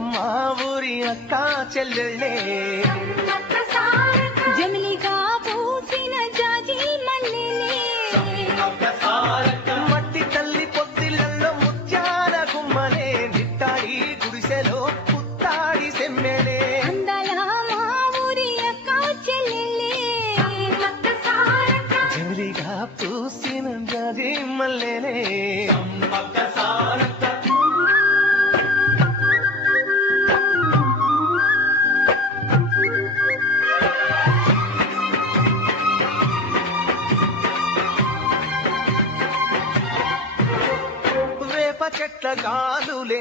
మా ఊరి అక్క చెల్లెళ్ళే జమిలిగా పూసిన జాజి మల్లెలే మట్టి తల్లి పొత్తిళ్ళల్లో ముత్యాల గుమ్మలే నిట్టాడి గుడిసెలో పుత్తాడి సెమ్మెలే అందాల మా ఊరి అక్క చెల్లెలే జమిలిగా పూసిన జాజి మల్లెలే చెట్ల గాలులే